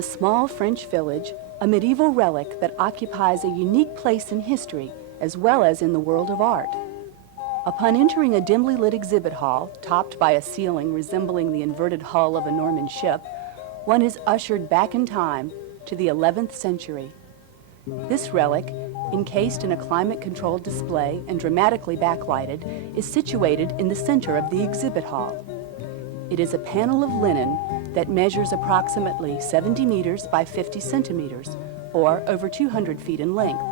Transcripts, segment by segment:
a small French village, a medieval relic that occupies a unique place in history as well as in the world of art. Upon entering a dimly lit exhibit hall, topped by a ceiling resembling the inverted hull of a Norman ship, one is ushered back in time to the 11th century. This relic, encased in a climate-controlled display and dramatically backlighted, is situated in the center of the exhibit hall. It is a panel of linen that measures approximately 70 meters by 50 centimeters, or over 200 feet in length,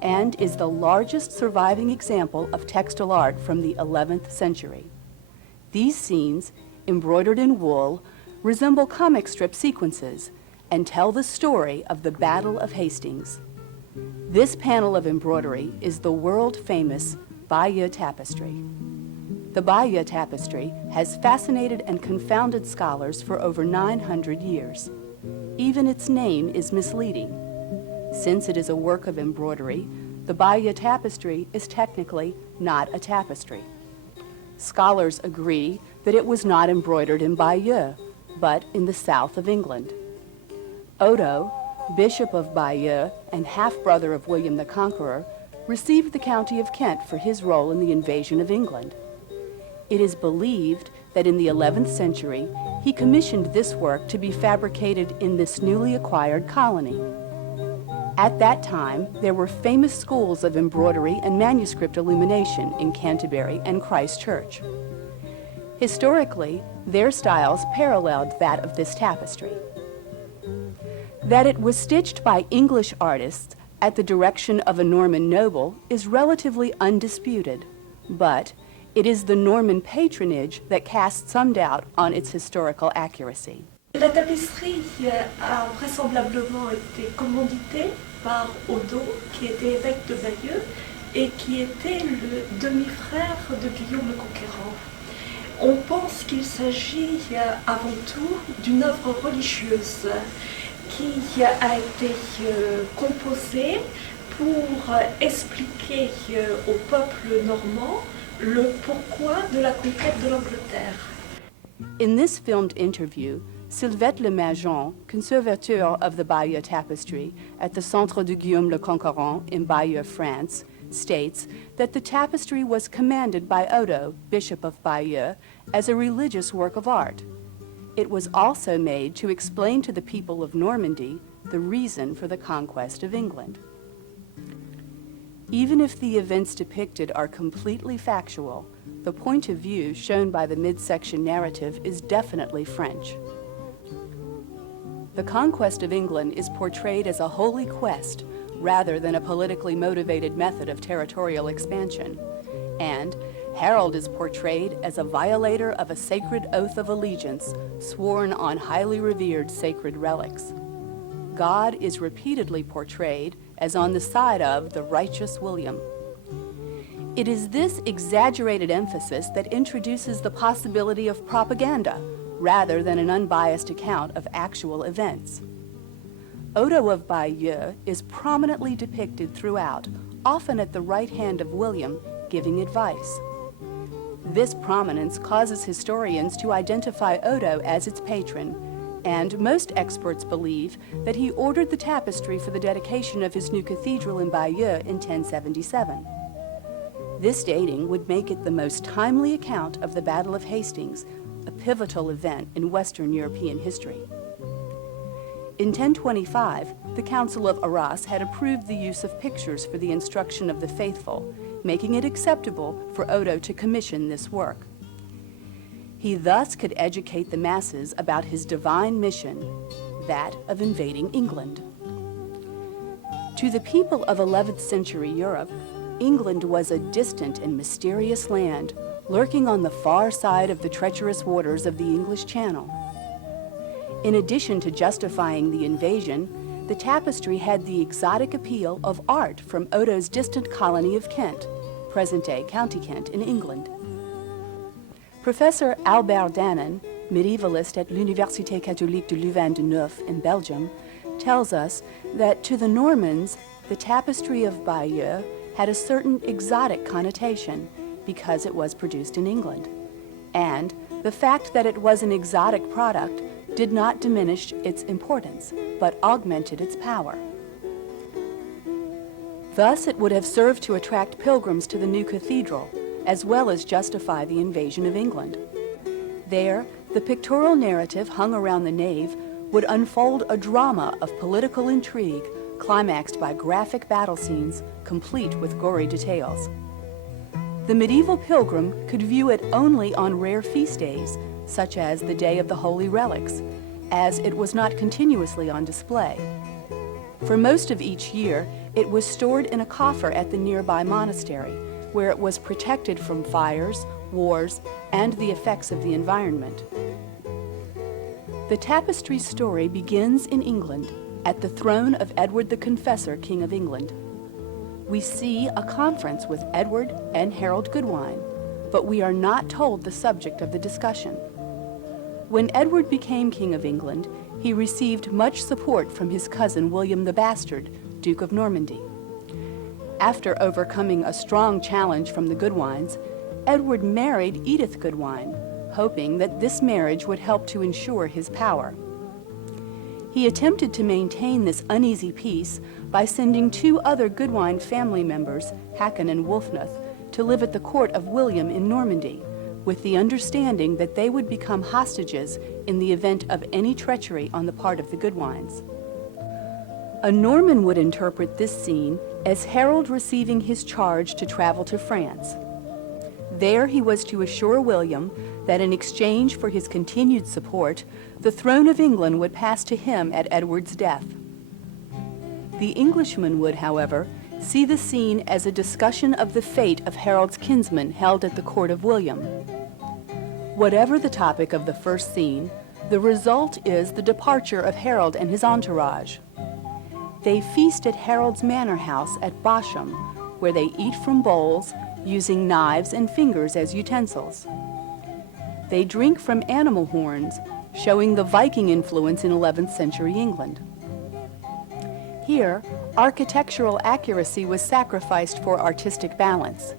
and is the largest surviving example of textile art from the 11th century. These scenes, embroidered in wool, resemble comic strip sequences and tell the story of the Battle of Hastings. This panel of embroidery is the world-famous Bayeux Tapestry. The Bayeux Tapestry has fascinated and confounded scholars for over 900 years. Even its name is misleading. Since it is a work of embroidery, the Bayeux Tapestry is technically not a tapestry. Scholars agree that it was not embroidered in Bayeux, but in the south of England. Odo, Bishop of Bayeux and half-brother of William the Conqueror, received the county of Kent for his role in the invasion of England. It is believed that in the 11th century, he commissioned this work to be fabricated in this newly acquired colony. At that time, there were famous schools of embroidery and manuscript illumination in Canterbury and Christchurch. Historically, their styles paralleled that of this tapestry. That it was stitched by English artists at the direction of a Norman noble is relatively undisputed, but it is the Norman patronage that casts some doubt on its historical accuracy. La tapisserie a vraisemblablement été commanditée par Odo, qui était évêque de Bayeux et qui était le demi-frère de Guillaume le Conquérant. On pense qu'il s'agit avant tout d'une œuvre religieuse qui a été composée pour expliquer au peuple normand le pourquoi de la conquête de l'Angleterre. In this filmed interview, Sylvette Lemajon, conservateur of the Bayeux Tapestry at the Centre de Guillaume le Conquérant in Bayeux, France, states that the tapestry was commanded by Odo, Bishop of Bayeux, as a religious work of art. It was also made to explain to the people of Normandy the reason for the conquest of England. Even if the events depicted are completely factual, the point of view shown by the midsection narrative is definitely French. The conquest of England is portrayed as a holy quest rather than a politically motivated method of territorial expansion, and Harold is portrayed as a violator of a sacred oath of allegiance sworn on highly revered sacred relics. God is repeatedly portrayed as on the side of the righteous William. It is this exaggerated emphasis that introduces the possibility of propaganda rather than an unbiased account of actual events. Odo of Bayeux is prominently depicted throughout, often at the right hand of William, giving advice. This prominence causes historians to identify Odo as its patron, and most experts believe that he ordered the tapestry for the dedication of his new cathedral in Bayeux in 1077. This dating would make it the most timely account of the Battle of Hastings, a pivotal event in Western European history. In 1025, the Council of Arras had approved the use of pictures for the instruction of the faithful, making it acceptable for Odo to commission this work. He thus could educate the masses about his divine mission, that of invading England. To the people of 11th century Europe, England was a distant and mysterious land, lurking on the far side of the treacherous waters of the English Channel. In addition to justifying the invasion, the tapestry had the exotic appeal of art from Odo's distant colony of Kent, present-day County Kent in England. Professor Albert Dannen, medievalist at l'Université catholique de Louvain-de-Neuf in Belgium, tells us that to the Normans, the tapestry of Bayeux had a certain exotic connotation because it was produced in England. And the fact that it was an exotic product did not diminish its importance, but augmented its power. Thus, it would have served to attract pilgrims to the new cathedral, as well as justify the invasion of England. There, the pictorial narrative hung around the nave would unfold a drama of political intrigue, climaxed by graphic battle scenes, complete with gory details. The medieval pilgrim could view it only on rare feast days, such as the Day of the Holy Relics, as it was not continuously on display. For most of each year, it was stored in a coffer at the nearby monastery, where it was protected from fires, wars, and the effects of the environment. The tapestry story begins in England, at the throne of Edward the Confessor, King of England. We see a conference with Edward and Harold Goodwine, but we are not told the subject of the discussion. When Edward became King of England, he received much support from his cousin William the Bastard, Duke of Normandy. After overcoming a strong challenge from the Goodwines, Edward married Edith Goodwine, hoping that this marriage would help to ensure his power. He attempted to maintain this uneasy peace by sending two other Goodwine family members, Haakon and Wulfnoth, to live at the court of William in Normandy, with the understanding that they would become hostages in the event of any treachery on the part of the Goodwines. A Norman would interpret this scene as Harold receiving his charge to travel to France. There he was to assure William that in exchange for his continued support, the throne of England would pass to him at Edward's death. The Englishman would, however, see the scene as a discussion of the fate of Harold's kinsmen held at the court of William. Whatever the topic of the first scene, the result is the departure of Harold and his entourage. They feast at Harold's manor house at Bosham, where they eat from bowls, using knives and fingers as utensils. They drink from animal horns, showing the Viking influence in 11th century England. Here, architectural accuracy was sacrificed for artistic balance.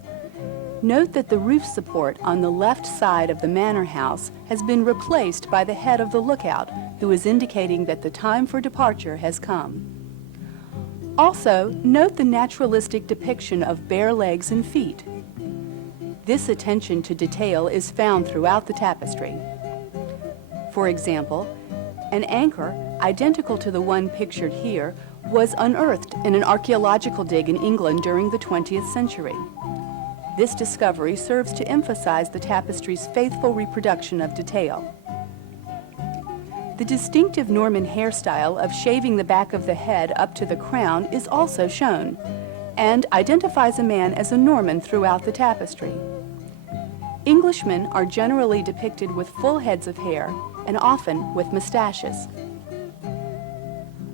Note that the roof support on the left side of the manor house has been replaced by the head of the lookout, who is indicating that the time for departure has come. Also, note the naturalistic depiction of bare legs and feet. This attention to detail is found throughout the tapestry. For example, an anchor, identical to the one pictured here, was unearthed in an archaeological dig in England during the 20th century. This discovery serves to emphasize the tapestry's faithful reproduction of detail. The distinctive Norman hairstyle of shaving the back of the head up to the crown is also shown, and identifies a man as a Norman throughout the tapestry. Englishmen are generally depicted with full heads of hair, and often with mustaches.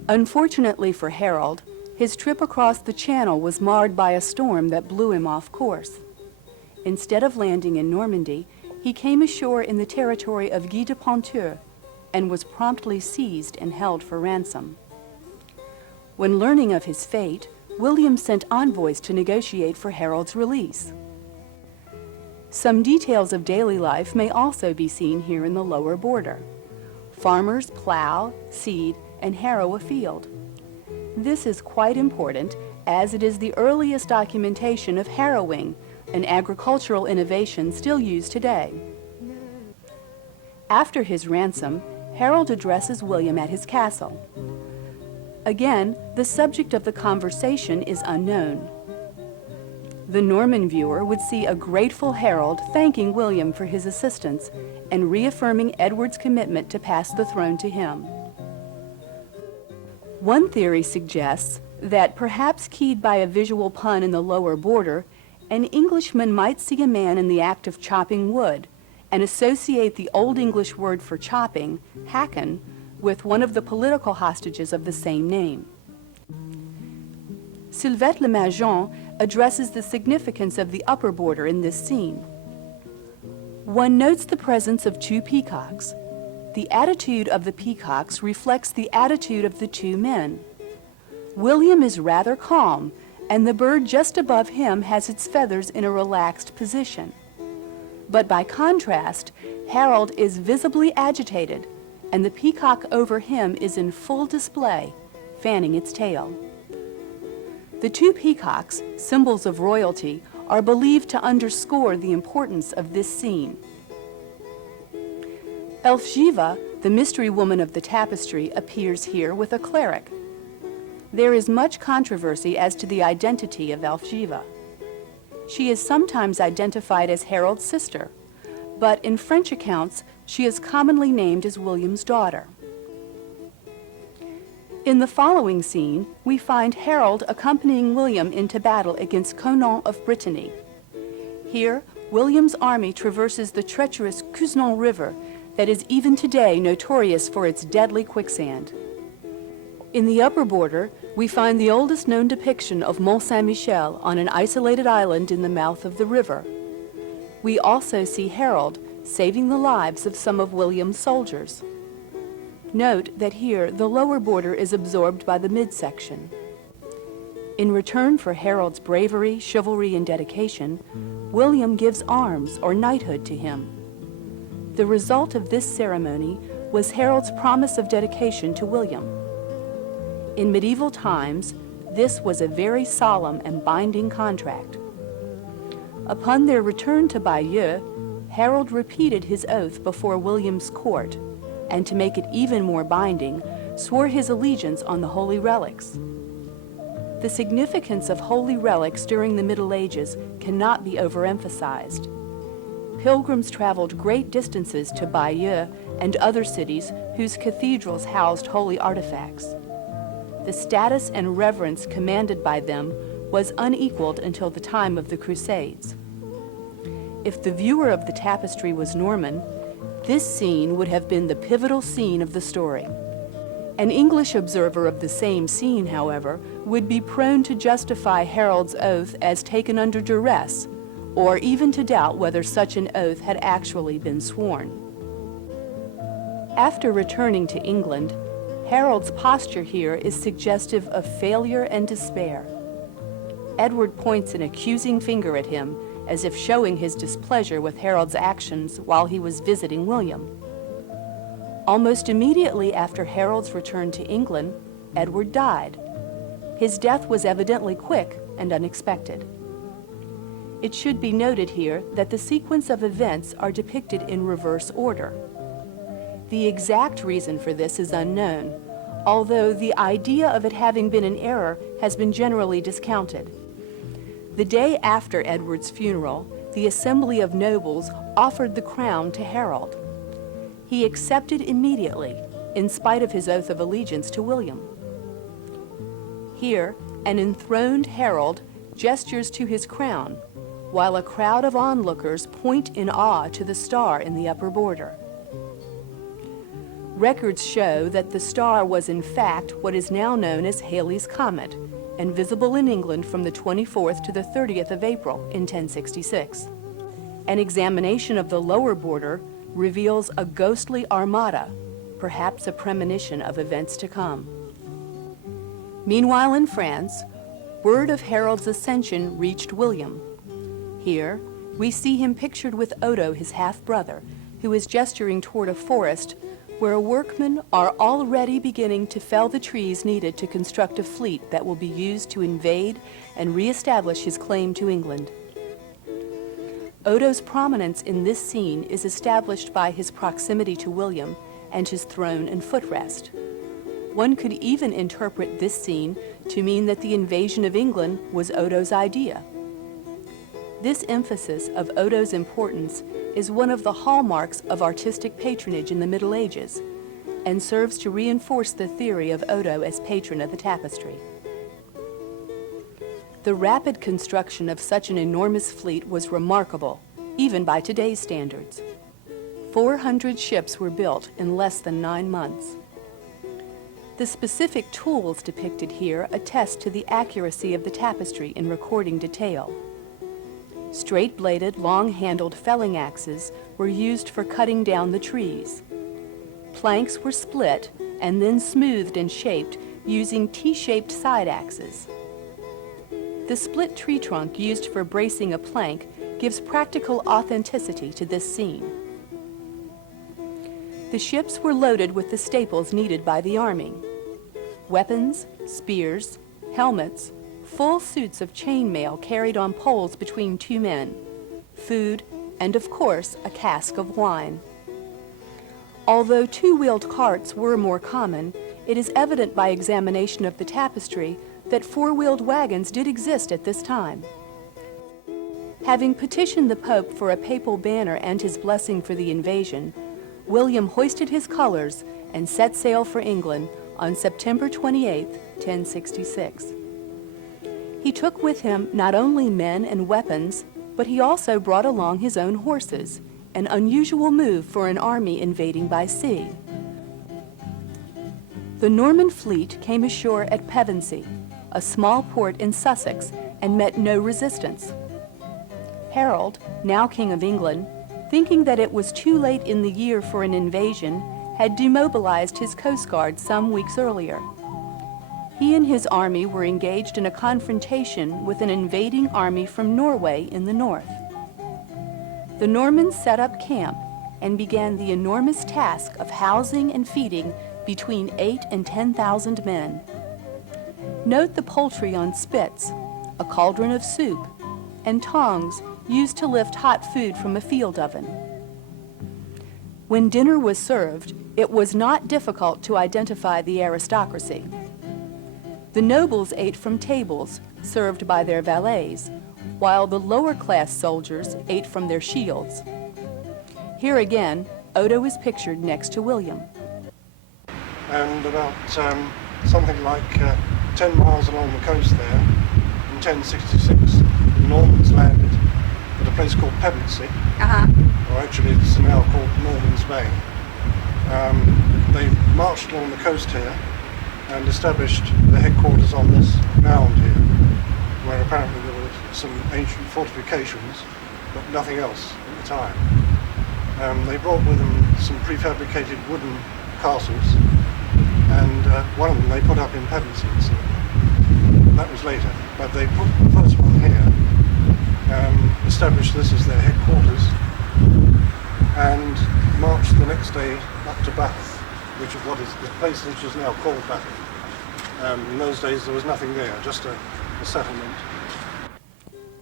Unfortunately for Harold, his trip across the Channel was marred by a storm that blew him off course. Instead of landing in Normandy, he came ashore in the territory of Guy de Ponthieu and was promptly seized and held for ransom. When learning of his fate, William sent envoys to negotiate for Harold's release. Some details of daily life may also be seen here in the lower border. Farmers plow, seed, and harrow a field. This is quite important, as it is the earliest documentation of harrowing, an agricultural innovation still used today. After his ransom, Harold addresses William at his castle. Again, the subject of the conversation is unknown. The Norman viewer would see a grateful Harold thanking William for his assistance and reaffirming Edward's commitment to pass the throne to him. One theory suggests that, perhaps keyed by a visual pun in the lower border, an Englishman might see a man in the act of chopping wood and associate the Old English word for chopping, hacken, with one of the political hostages of the same name. Sylvette Le Majon addresses the significance of the upper border in this scene. One notes the presence of two peacocks. The attitude of the peacocks reflects the attitude of the two men. William is rather calm, and the bird just above him has its feathers in a relaxed position. But by contrast, Harold is visibly agitated, and the peacock over him is in full display, fanning its tail. The two peacocks, symbols of royalty, are believed to underscore the importance of this scene. Elphgiva, the mystery woman of the tapestry, appears here with a cleric. There is much controversy as to the identity of Elphgiva. She is sometimes identified as Harold's sister, but in French accounts, she is commonly named as William's daughter. In the following scene, we find Harold accompanying William into battle against Conan of Brittany. Here, William's army traverses the treacherous Couesnon River that is even today notorious for its deadly quicksand. In the upper border, we find the oldest known depiction of Mont Saint-Michel on an isolated island in the mouth of the river. We also see Harold saving the lives of some of William's soldiers. Note that here the lower border is absorbed by the midsection. In return for Harold's bravery, chivalry, and dedication, William gives arms or knighthood to him. The result of this ceremony was Harold's promise of dedication to William. In medieval times, this was a very solemn and binding contract. Upon their return to Bayeux, Harold repeated his oath before William's court, and to make it even more binding, swore his allegiance on the Holy Relics. The significance of holy relics during the Middle Ages cannot be overemphasized. Pilgrims traveled great distances to Bayeux and other cities whose cathedrals housed holy artifacts. The status and reverence commanded by them was unequaled until the time of the Crusades. If the viewer of the tapestry was Norman, this scene would have been the pivotal scene of the story. An English observer of the same scene, however, would be prone to justify Harold's oath as taken under duress, or even to doubt whether such an oath had actually been sworn. After returning to England, Harold's posture here is suggestive of failure and despair. Edward points an accusing finger at him, as if showing his displeasure with Harold's actions while he was visiting William. Almost immediately after Harold's return to England, Edward died. His death was evidently quick and unexpected. It should be noted here that the sequence of events are depicted in reverse order. The exact reason for this is unknown, although the idea of it having been an error has been generally discounted. The day after Edward's funeral, the assembly of nobles offered the crown to Harold. He accepted immediately, in spite of his oath of allegiance to William. Here, an enthroned Harold gestures to his crown, while a crowd of onlookers point in awe to the star in the upper border. Records show that the star was in fact what is now known as Halley's Comet, and visible in England from the 24th to the 30th of April in 1066. An examination of the lower border reveals a ghostly armada, perhaps a premonition of events to come. Meanwhile in France, word of Harold's ascension reached William. Here, we see him pictured with Odo, his half-brother, who is gesturing toward a forest where workmen are already beginning to fell the trees needed to construct a fleet that will be used to invade and reestablish his claim to England. Odo's prominence in this scene is established by his proximity to William and his throne and footrest. One could even interpret this scene to mean that the invasion of England was Odo's idea. This emphasis of Odo's importance is one of the hallmarks of artistic patronage in the Middle Ages and serves to reinforce the theory of Odo as patron of the tapestry. The rapid construction of such an enormous fleet was remarkable, even by today's standards. 400 ships were built in less than 9 months. The specific tools depicted here attest to the accuracy of the tapestry in recording detail. Straight-bladed, long-handled felling axes were used for cutting down the trees. Planks were split and then smoothed and shaped using T-shaped side axes. The split tree trunk used for bracing a plank gives practical authenticity to this scene. The ships were loaded with the staples needed by the army: weapons, spears, helmets, full suits of chainmail carried on poles between two men, food, and of course a cask of wine. Although two-wheeled carts were more common, it is evident by examination of the tapestry that four-wheeled wagons did exist at this time. Having petitioned the Pope for a papal banner and his blessing for the invasion, William hoisted his colors and set sail for England on September 28, 1066. He took with him not only men and weapons, but he also brought along his own horses, an unusual move for an army invading by sea. The Norman fleet came ashore at Pevensey, a small port in Sussex, and met no resistance. Harold, now King of England, thinking that it was too late in the year for an invasion, had demobilized his coast guard some weeks earlier. He and his army were engaged in a confrontation with an invading army from Norway in the north. The Normans set up camp and began the enormous task of housing and feeding between 8,000 and 10,000 men. Note the poultry on spits, a cauldron of soup, and tongs used to lift hot food from a field oven. When dinner was served, it was not difficult to identify the aristocracy. The nobles ate from tables served by their valets, while the lower-class soldiers ate from their shields. Here again, Odo is pictured next to William. And about something like 10 miles along the coast there, in 1066, the Normans landed at a place called Pevensey, or actually it's now called Norman's Bay. They marched along the coast here and established their headquarters on this mound here, where apparently there were some ancient fortifications, but nothing else at the time. They brought with them some prefabricated wooden castles, and one of them they put up in Pevensey, so that was later. But they put the first one here, established this as their headquarters, and marched the next day up to Bath, which is what is the place which is now called Bath. In those days there was nothing there, just a settlement.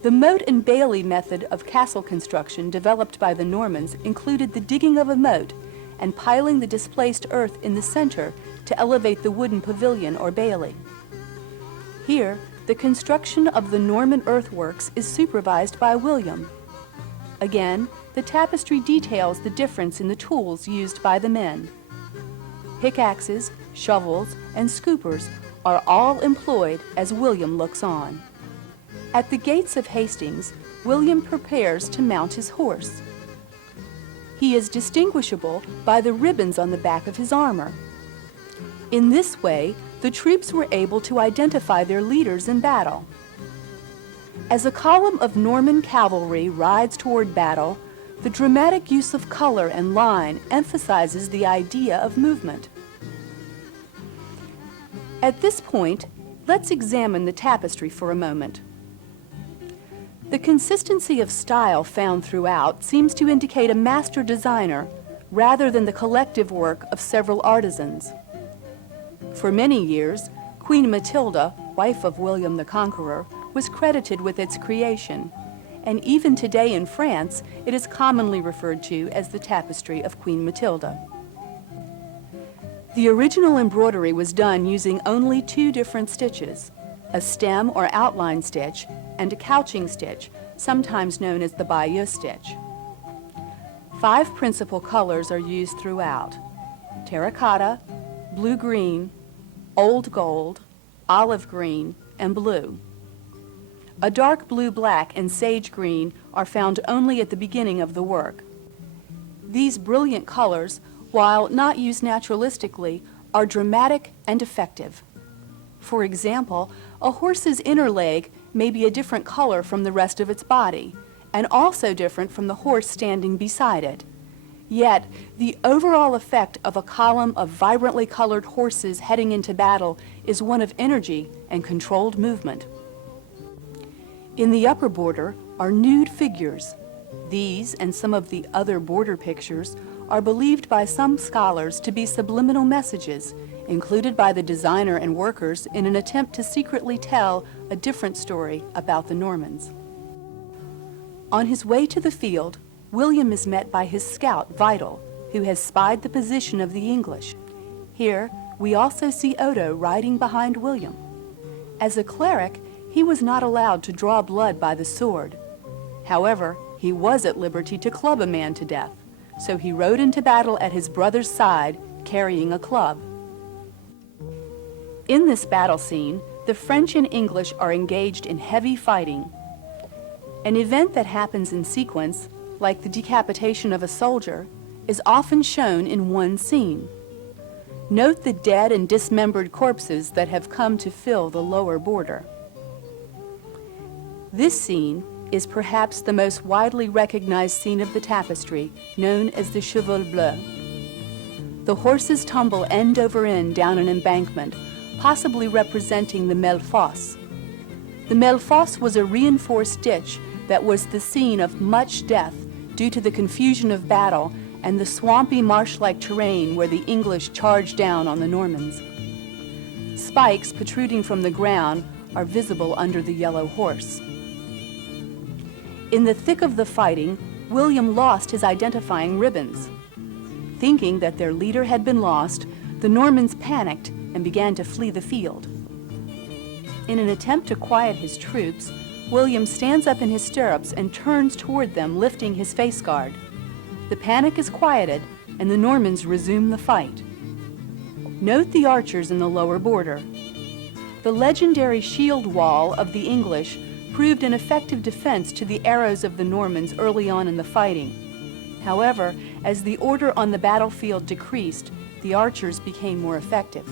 The moat and bailey method of castle construction developed by the Normans included the digging of a moat and piling the displaced earth in the center to elevate the wooden pavilion or bailey. Here, the construction of the Norman earthworks is supervised by William. Again, the tapestry details the difference in the tools used by the men. Pickaxes, shovels, and scoopers are all employed as William looks on. At the gates of Hastings, William prepares to mount his horse. He is distinguishable by the ribbons on the back of his armor. In this way, the troops were able to identify their leaders in battle. As a column of Norman cavalry rides toward battle, the dramatic use of color and line emphasizes the idea of movement. At this point, let's examine the tapestry for a moment. The consistency of style found throughout seems to indicate a master designer rather than the collective work of several artisans. For many years, Queen Matilda, wife of William the Conqueror, was credited with its creation, and even today in France, it is commonly referred to as the Tapestry of Queen Matilda. The original embroidery was done using only two different stitches, a stem or outline stitch and a couching stitch, sometimes known as the Bayeux stitch. 5 principal colors are used throughout: terracotta, blue-green, old gold, olive green, and blue. A dark blue-black and sage green are found only at the beginning of the work. These brilliant colors, while not used naturalistically, are dramatic and effective. For example, a horse's inner leg may be a different color from the rest of its body, and also different from the horse standing beside it. Yet, the overall effect of a column of vibrantly colored horses heading into battle is one of energy and controlled movement. In the upper border are nude figures. These and some of the other border pictures are believed by some scholars to be subliminal messages included by the designer and workers in an attempt to secretly tell a different story about the Normans. On his way to the field, William is met by his scout, Vital, who has spied the position of the English. Here, we also see Odo riding behind William. As a cleric, he was not allowed to draw blood by the sword. However, he was at liberty to club a man to death, so he rode into battle at his brother's side, carrying a club. In this battle scene, the French and English are engaged in heavy fighting. An event that happens in sequence, like the decapitation of a soldier, is often shown in one scene. Note the dead and dismembered corpses that have come to fill the lower border. This scene is perhaps the most widely recognized scene of the tapestry, known as the cheval bleu. The horses tumble end over end down an embankment, possibly representing the Melle-Fosse. The Melle-Fosse was a reinforced ditch that was the scene of much death due to the confusion of battle and the swampy marsh-like terrain where the English charged down on the Normans. Spikes protruding from the ground are visible under the yellow horse. In the thick of the fighting, William lost his identifying ribbons. Thinking that their leader had been lost, the Normans panicked and began to flee the field. In an attempt to quiet his troops, William stands up in his stirrups and turns toward them, lifting his face guard. The panic is quieted, and the Normans resume the fight. Note the archers in the lower border. The legendary shield wall of the English proved an effective defense to the arrows of the Normans early on in the fighting. However, as the order on the battlefield decreased, the archers became more effective.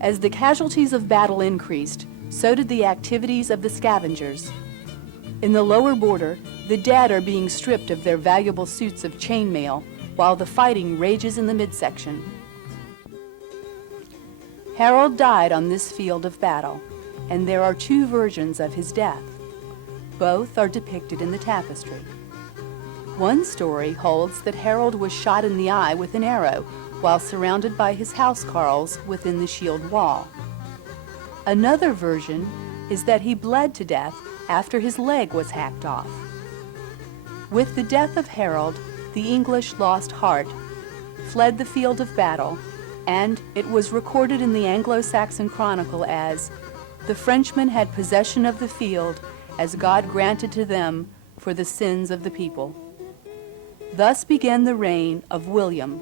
As the casualties of battle increased, so did the activities of the scavengers. In the lower border, the dead are being stripped of their valuable suits of chainmail, while the fighting rages in the midsection. Harold died on this field of battle, and there are two versions of his death. Both are depicted in the tapestry. One story holds that Harold was shot in the eye with an arrow while surrounded by his housecarls within the shield wall. Another version is that he bled to death after his leg was hacked off. With the death of Harold, the English lost heart, fled the field of battle, and it was recorded in the Anglo-Saxon Chronicle as, "The Frenchmen had possession of the field, as God granted to them for the sins of the people." Thus began the reign of William,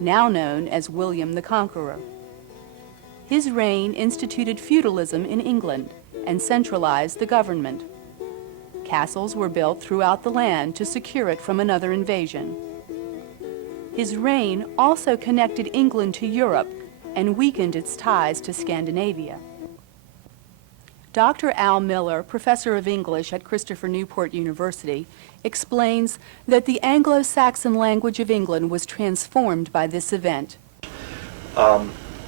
now known as William the Conqueror. His reign instituted feudalism in England and centralized the government. Castles were built throughout the land to secure it from another invasion. His reign also connected England to Europe and weakened its ties to Scandinavia. Dr. Al Miller, professor of English at Christopher Newport University, explains that the Anglo-Saxon language of England was transformed by this event.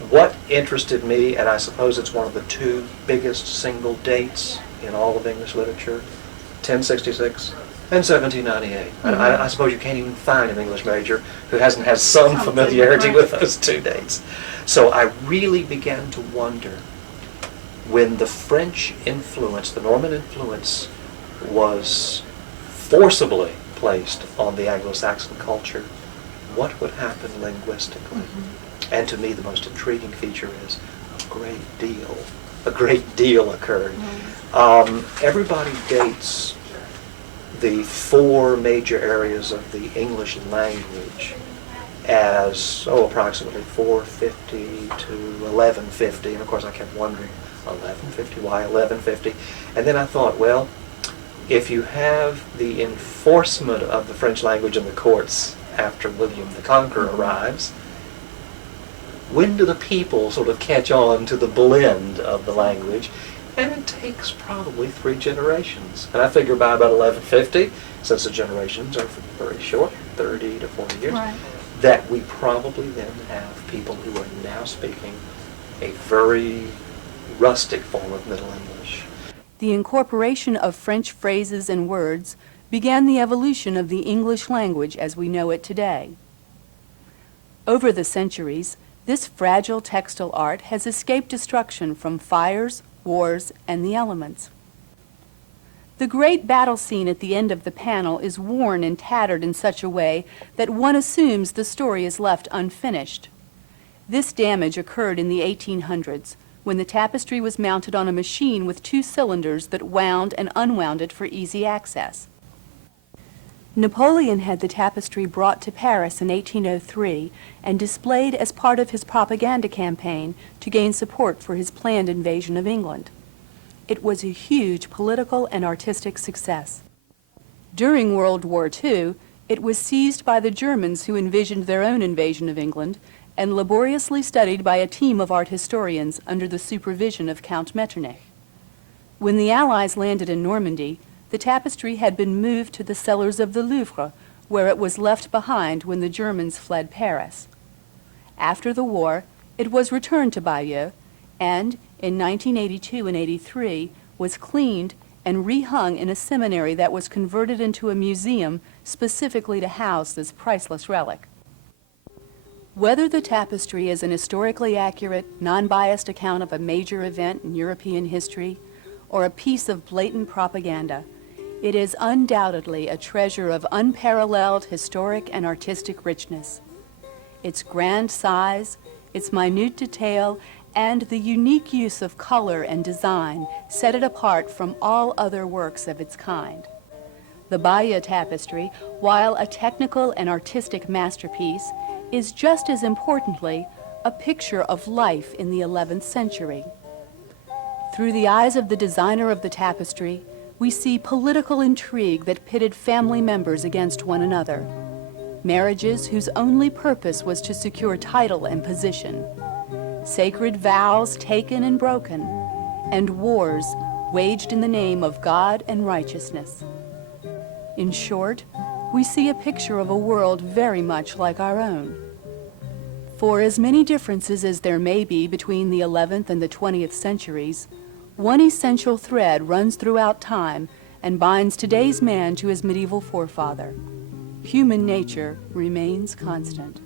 What interested me, and I suppose it's one of the two biggest single dates in all of English literature, 1066 and 1798. Mm-hmm. I suppose you can't even find an English major who hasn't had some familiarity right. with those two dates. So I really began to wonder, when the French influence, the Norman influence, was forcibly placed on the Anglo-Saxon culture, what would happen linguistically? Mm-hmm. And to me, the most intriguing feature is a great deal occurred. Mm-hmm. Everybody dates the four major areas of the English language as, approximately 450 to 1150. And of course, I kept wondering, 1150, why 1150? And then I thought, well, if you have the enforcement of the French language in the courts after William the Conqueror arrives, when do the people sort of catch on to the blend of the language? And it takes probably 3 generations. And I figure by about 1150, since the generations are very short, 30 to 40 years, Right. that we probably then have people who are now speaking a very rustic form of Middle English. The incorporation of French phrases and words began the evolution of the English language as we know it today. Over the centuries, this fragile textile art has escaped destruction from fires, wars, and the elements. The great battle scene at the end of the panel is worn and tattered in such a way that one assumes the story is left unfinished. This damage occurred in the 1800s, when the tapestry was mounted on a machine with 2 cylinders that wound and unwound it for easy access. Napoleon had the tapestry brought to Paris in 1803 and displayed as part of his propaganda campaign to gain support for his planned invasion of England. It was a huge political and artistic success. During World War II, it was seized by the Germans who envisioned their own invasion of England and laboriously studied by a team of art historians under the supervision of Count Metternich. When the Allies landed in Normandy, the tapestry had been moved to the cellars of the Louvre, where it was left behind when the Germans fled Paris. After the war, it was returned to Bayeux, and in 1982 and 83 was cleaned and rehung in a seminary that was converted into a museum specifically to house this priceless relic. Whether the tapestry is an historically accurate, non-biased account of a major event in European history, or a piece of blatant propaganda, it is undoubtedly a treasure of unparalleled historic and artistic richness. Its grand size, its minute detail, and the unique use of color and design set it apart from all other works of its kind. The Bayeux Tapestry, while a technical and artistic masterpiece, is just as importantly a picture of life in the 11th century. Through the eyes of the designer of the tapestry, we see political intrigue that pitted family members against one another, marriages whose only purpose was to secure title and position, sacred vows taken and broken, and wars waged in the name of God and righteousness. In short, we see a picture of a world very much like our own. For as many differences as there may be between the 11th and the 20th centuries, one essential thread runs throughout time and binds today's man to his medieval forefather. Human nature remains constant.